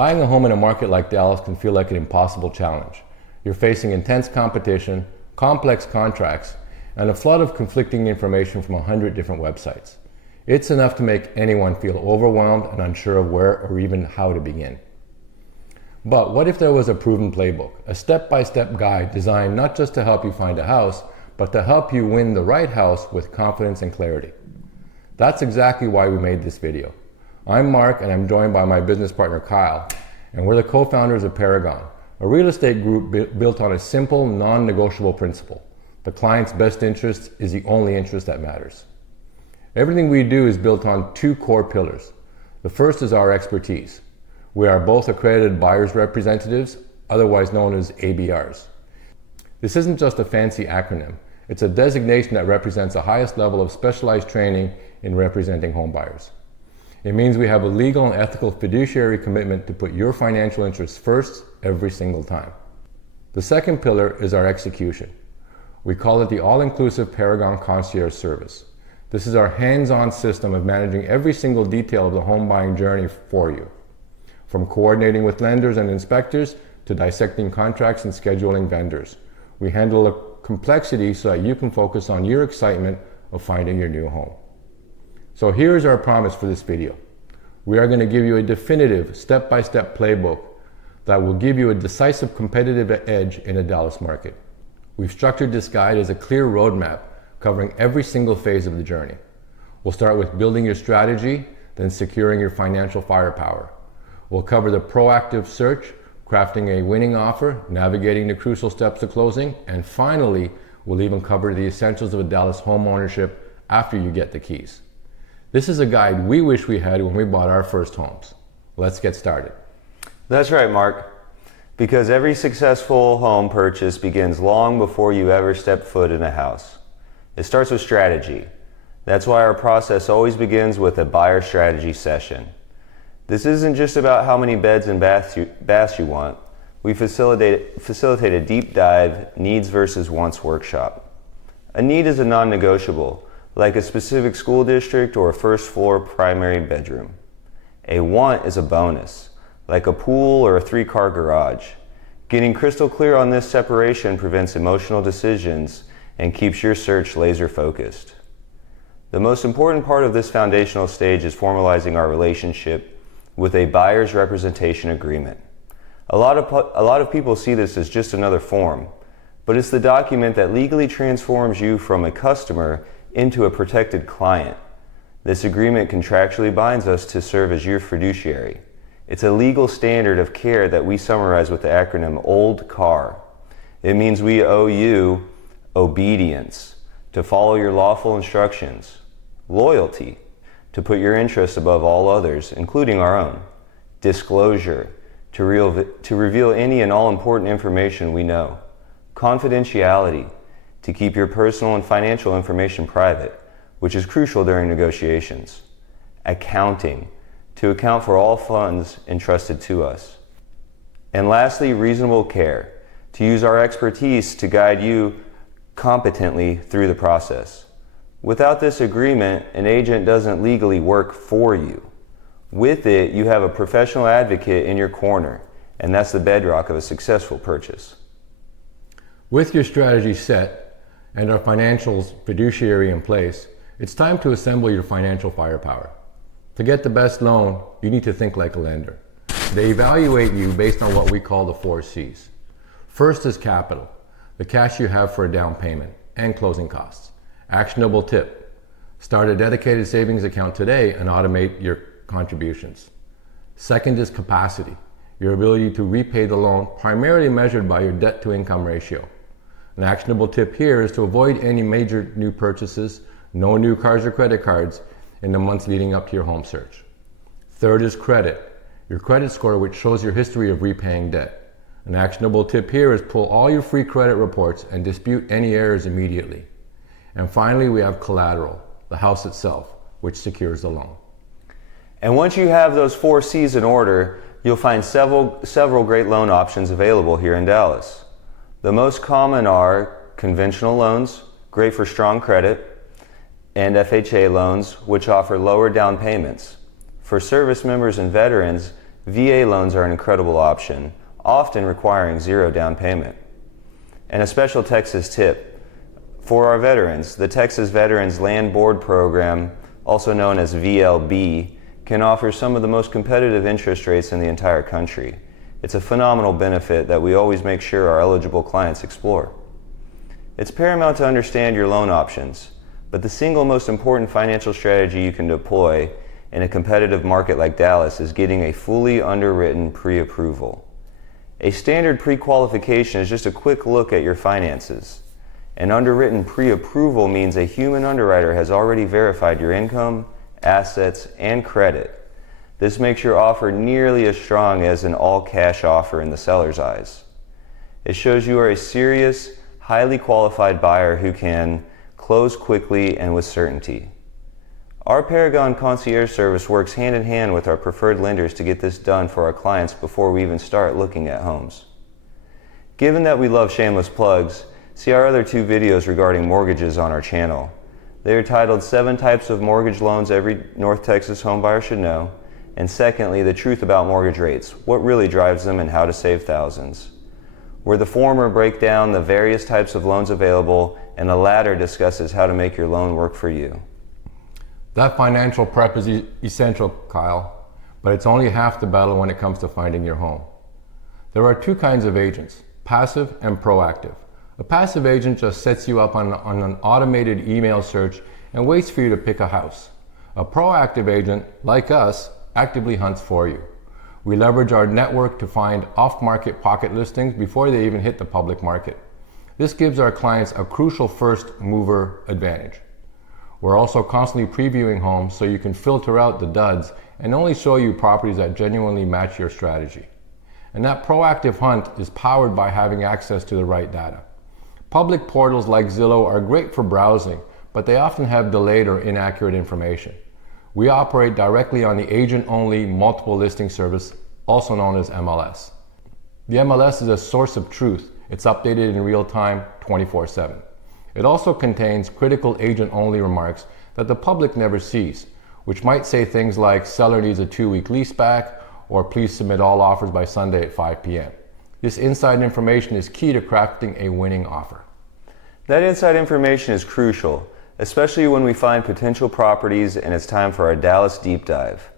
Buying a home in a market like Dallas can feel like an impossible challenge. You're facing intense competition, complex contracts, and a flood of conflicting information from 100 different websites. It's enough to make anyone feel overwhelmed and unsure of where or even how to begin. But what if there was a proven playbook, a step-by-step guide designed not just to help you find a house, but to help you win the right house with confidence and clarity? That's exactly why we made this video. I'm Mark, and I'm joined by my business partner Kyle, and we're the co-founders of Paragon, a real estate group built on a simple, non-negotiable principle. The client's best interest is the only interest that matters. Everything we do is built on two core pillars. The first is our expertise. We are both accredited buyer's representatives, otherwise known as ABRs. This isn't just a fancy acronym. It's a designation that represents the highest level of specialized training in representing home buyers. It means we have a legal and ethical fiduciary commitment to put your financial interests first every single time. The second pillar is our execution. We call it the all-inclusive Paragon Concierge Service. This is our hands-on system of managing every single detail of the home buying journey for you. From coordinating with lenders and inspectors to dissecting contracts and scheduling vendors. We handle the complexity so that you can focus on your excitement of finding your new home. So here's our promise for this video. We are going to give you a definitive step-by-step playbook that will give you a decisive competitive edge in a Dallas market. We've structured this guide as a clear roadmap covering every single phase of the journey. We'll start with building your strategy, then securing your financial firepower. We'll cover the proactive search, crafting a winning offer, navigating the crucial steps to closing, and finally, we'll even cover the essentials of a Dallas home ownership after you get the keys. This is a guide we wish we had when we bought our first homes. Let's get started. That's right, Mark. Because every successful home purchase begins long before you ever step foot in a house. It starts with strategy. That's why our process always begins with a buyer strategy session. This isn't just about how many beds and baths you want. We facilitate a deep dive needs versus wants workshop. A need is a non-negotiable, like a specific school district or a first floor primary bedroom. A want is a bonus, like a pool or a 3-car garage. Getting crystal clear on this separation prevents emotional decisions and keeps your search laser focused. The most important part of this foundational stage is formalizing our relationship with a buyer's representation agreement. A lot of people see this as just another form, but it's the document that legally transforms you from a customer into a protected client. This agreement contractually binds us to serve as your fiduciary. It's a legal standard of care that we summarize with the acronym OLD CAR. It means we owe you obedience, to follow your lawful instructions, loyalty, to put your interests above all others, including our own, disclosure, to reveal any and all important information we know, confidentiality, to keep your personal and financial information private, which is crucial during negotiations, accounting, to account for all funds entrusted to us, and lastly, reasonable care, to use our expertise to guide you competently through the process. Without this agreement, an agent doesn't legally work for you. With it, you have a professional advocate in your corner, and that's the bedrock of a successful purchase. With your strategy set and our financials fiduciary in place, it's time to assemble your financial firepower. To get the best loan, you need to think like a lender. They evaluate you based on what we call the 4 C's. First is capital, the cash you have for a down payment and closing costs. Actionable tip, start a dedicated savings account today and automate your contributions. Second is capacity, your ability to repay the loan, primarily measured by your debt to income ratio. An actionable tip here is to avoid any major new purchases, no new cars or credit cards in the months leading up to your home search. Third is credit, your credit score, which shows your history of repaying debt. An actionable tip here is pull all your free credit reports and dispute any errors immediately. And finally, we have collateral, the house itself, which secures the loan. And once you have those 4 C's in order, you'll find several great loan options available here in Dallas. The most common are conventional loans, great for strong credit, and FHA loans, which offer lower down payments. For service members and veterans, VA loans are an incredible option, often requiring zero down payment. And a special Texas tip for our veterans: the Texas Veterans Land Board Program, also known as VLB, can offer some of the most competitive interest rates in the entire country. It's a phenomenal benefit that we always make sure our eligible clients explore. It's paramount to understand your loan options, but the single most important financial strategy you can deploy in a competitive market like Dallas is getting a fully underwritten pre-approval. A standard pre-qualification is just a quick look at your finances. An underwritten pre-approval means a human underwriter has already verified your income, assets, and credit. This makes your offer nearly as strong as an all-cash offer in the seller's eyes. It shows you are a serious, highly qualified buyer who can close quickly and with certainty. Our Paragon Concierge Service works hand in hand with our preferred lenders to get this done for our clients before we even start looking at homes. Given that we love shameless plugs, see our other 2 videos regarding mortgages on our channel. They are titled 7 Types of Mortgage Loans Every North Texas Homebuyer Should Know, and secondly, The Truth About Mortgage Rates, What Really Drives Them and How to Save Thousands, where the former break down the various types of loans available and the latter discusses how to make your loan work for you. That financial prep is essential, Kyle, but it's only half the battle when it comes to finding your home. There are 2 kinds of agents, passive and proactive. A passive agent just sets you up on an automated email search and waits for you to pick a house. A proactive agent, like us, actively hunts for you. We leverage our network to find off-market pocket listings before they even hit the public market. This gives our clients a crucial first mover advantage. We're also constantly previewing homes so you can filter out the duds and only show you properties that genuinely match your strategy. And that proactive hunt is powered by having access to the right data. Public portals like Zillow are great for browsing, but they often have delayed or inaccurate information. We operate directly on the agent-only multiple listing service, also known as MLS. The MLS is a source of truth. It's updated in real time, 24/7. It also contains critical agent-only remarks that the public never sees, which might say things like seller needs a 2-week lease back, or please submit all offers by Sunday at 5 p.m. This inside information is key to crafting a winning offer. That inside information is crucial, especially when we find potential properties and it's time for our Dallas deep dive.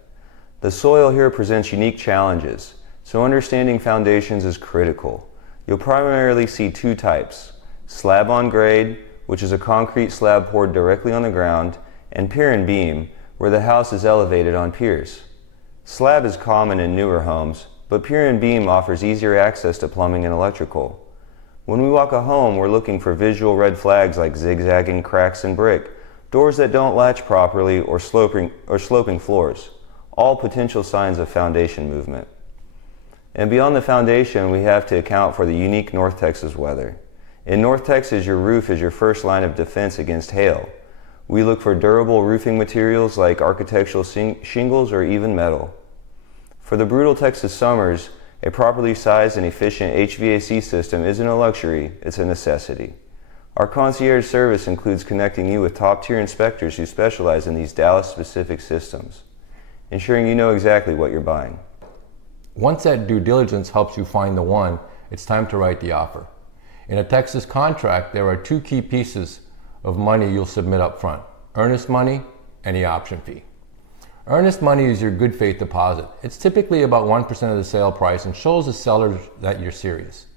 The soil here presents unique challenges, so understanding foundations is critical. You'll primarily see 2 types: slab on grade, which is a concrete slab poured directly on the ground, and pier and beam, where the house is elevated on piers. Slab is common in newer homes, but pier and beam offers easier access to plumbing and electrical. When we walk a home, we're looking for visual red flags like zigzagging cracks in brick, doors that don't latch properly, or sloping floors, all potential signs of foundation movement. And beyond the foundation, we have to account for the unique North Texas weather. In North Texas, your roof is your first line of defense against hail. We look for durable roofing materials like architectural shingles or even metal. For the brutal Texas summers, a properly sized and efficient HVAC system isn't a luxury, it's a necessity. Our concierge service includes connecting you with top-tier inspectors who specialize in these Dallas-specific systems, ensuring you know exactly what you're buying. Once that due diligence helps you find the one, it's time to write the offer. In a Texas contract, there are 2 key pieces of money you'll submit up front: earnest money and the option fee. Earnest money is your good faith deposit. It's typically about 1% of the sale price and shows the seller that you're serious.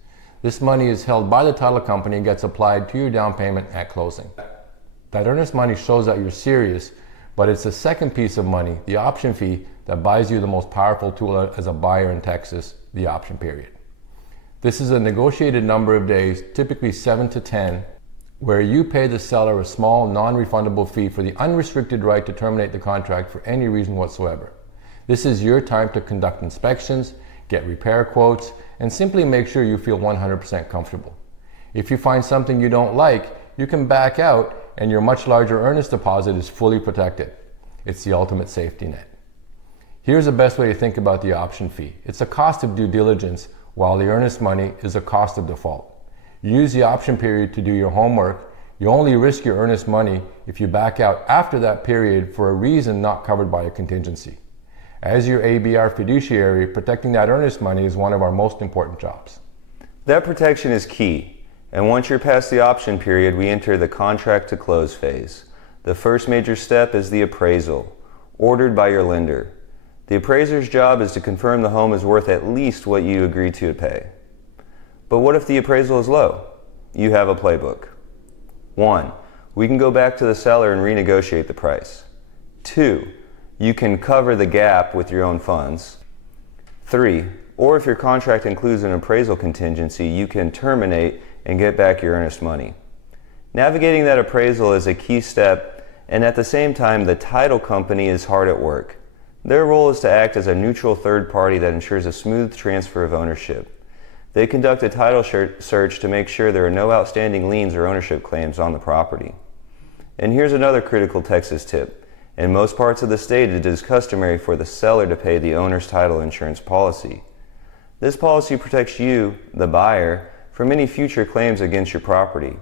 This money is held by the title company and gets applied to your down payment at closing. That earnest money shows that you're serious, but it's the second piece of money, the option fee, that buys you the most powerful tool as a buyer in Texas, the option period. This is a negotiated number of days, typically 7 to 10, where you pay the seller a small non-refundable fee for the unrestricted right to terminate the contract for any reason whatsoever. This is your time to conduct inspections, get repair quotes, and simply make sure you feel 100% comfortable. If you find something you don't like, you can back out and your much larger earnest deposit is fully protected. It's the ultimate safety net. Here's the best way to think about the option fee. It's a cost of due diligence, while the earnest money is a cost of default. Use the option period to do your homework. You only risk your earnest money if you back out after that period for a reason not covered by a contingency. As your ABR fiduciary, protecting that earnest money is one of our most important jobs. That protection is key, and once you're past the option period, we enter the contract to close phase. The first major step is the appraisal, ordered by your lender. The appraiser's job is to confirm the home is worth at least what you agreed to pay. But what if the appraisal is low? You have a playbook. 1. We can go back to the seller and renegotiate the price. 2. You can cover the gap with your own funds. 3. Or if your contract includes an appraisal contingency, you can terminate and get back your earnest money. Navigating that appraisal is a key step, and at the same time, the title company is hard at work. Their role is to act as a neutral third party that ensures a smooth transfer of ownership. They conduct a title search to make sure there are no outstanding liens or ownership claims on the property. And here's another critical Texas tip. In most parts of the state, it is customary for the seller to pay the owner's title insurance policy. This policy protects you, the buyer, from any future claims against your property.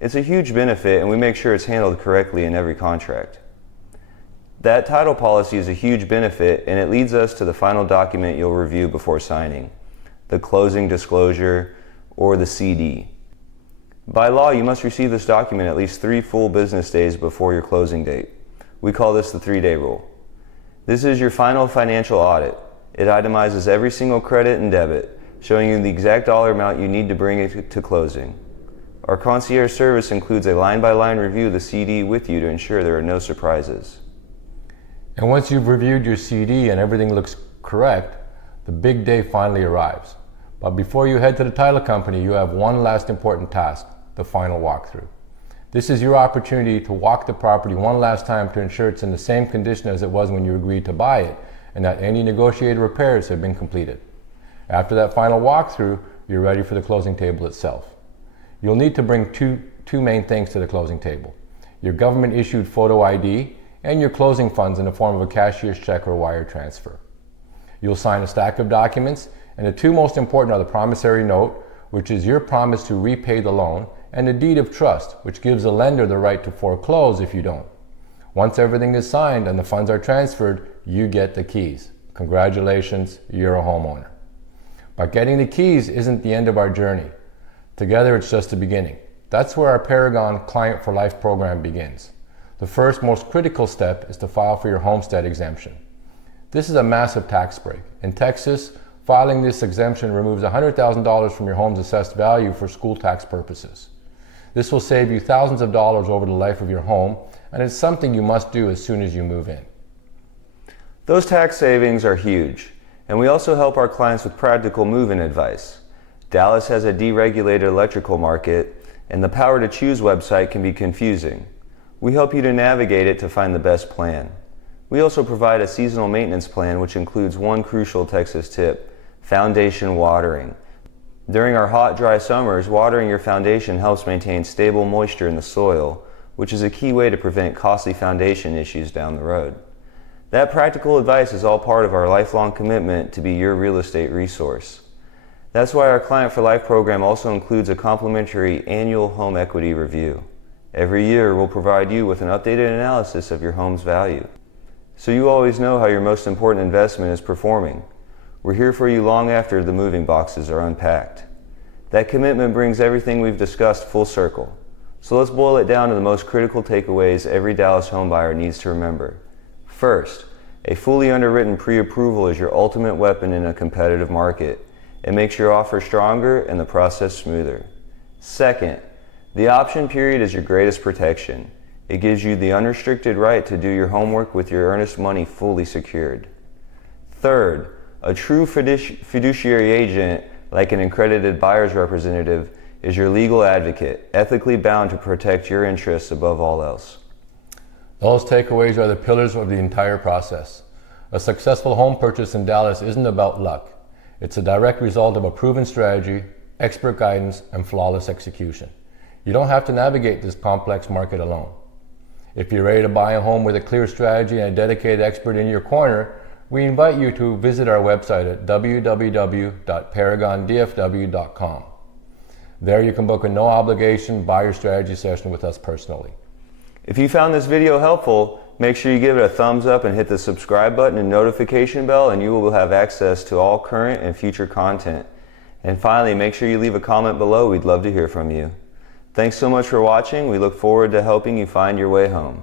It's a huge benefit, and we make sure it's handled correctly in every contract. That title policy is a huge benefit, and it leads us to the final document you'll review before signing, the closing disclosure, or the CD. By law, you must receive this document at least 3 full business days before your closing date. We call this the 3-day rule. This is your final financial audit. It itemizes every single credit and debit, showing you the exact dollar amount you need to bring it to closing. Our concierge service includes a line-by-line review of the CD with you to ensure there are no surprises. And once you've reviewed your CD and everything looks correct, the big day finally arrives. But before you head to the title company, you have one last important task, the final walkthrough. This is your opportunity to walk the property one last time to ensure it's in the same condition as it was when you agreed to buy it, and that any negotiated repairs have been completed. After that final walkthrough, you're ready for the closing table itself. You'll need to bring two main things to the closing table: your government-issued photo ID and your closing funds in the form of a cashier's check or wire transfer. You'll sign a stack of documents, and the 2 most important are the promissory note, which is your promise to repay the loan, and the deed of trust, which gives the lender the right to foreclose if you don't. Once everything is signed and the funds are transferred, you get the keys. Congratulations, you're a homeowner. But getting the keys isn't the end of our journey. Together, it's just the beginning. That's where our Paragon Client for Life program begins. The first, most critical step is to file for your homestead exemption. This is a massive tax break. In Texas, filing this exemption removes $100,000 from your home's assessed value for school tax purposes. This will save you thousands of dollars over the life of your home, and it's something you must do as soon as you move in. Those tax savings are huge, and we also help our clients with practical move-in advice. Dallas has a deregulated electrical market, and the Power to Choose website can be confusing. We help you to navigate it to find the best plan. We also provide a seasonal maintenance plan, which includes one crucial Texas tip: foundation watering. During our hot, dry summers, watering your foundation helps maintain stable moisture in the soil, which is a key way to prevent costly foundation issues down the road. That practical advice is all part of our lifelong commitment to be your real estate resource. That's why our Client for Life program also includes a complimentary annual home equity review. Every year, we'll provide you with an updated analysis of your home's value, so you always know how your most important investment is performing. We're here for you long after the moving boxes are unpacked. That commitment brings everything we've discussed full circle. So let's boil it down to the most critical takeaways every Dallas homebuyer needs to remember. First, a fully underwritten pre-approval is your ultimate weapon in a competitive market. It makes your offer stronger and the process smoother. Second, the option period is your greatest protection. It gives you the unrestricted right to do your homework with your earnest money fully secured. Third, a true fiduciary agent, like an accredited buyer's representative, is your legal advocate, ethically bound to protect your interests above all else. Those takeaways are the pillars of the entire process. A successful home purchase in Dallas isn't about luck. It's a direct result of a proven strategy, expert guidance, and flawless execution. You don't have to navigate this complex market alone. If you're ready to buy a home with a clear strategy and a dedicated expert in your corner, we invite you to visit our website at www.paragondfw.com. There you can book a no-obligation buyer strategy session with us personally. If you found this video helpful, make sure you give it a thumbs up and hit the subscribe button and notification bell, and you will have access to all current and future content. And finally, make sure you leave a comment below. We'd love to hear from you. Thanks so much for watching. We look forward to helping you find your way home.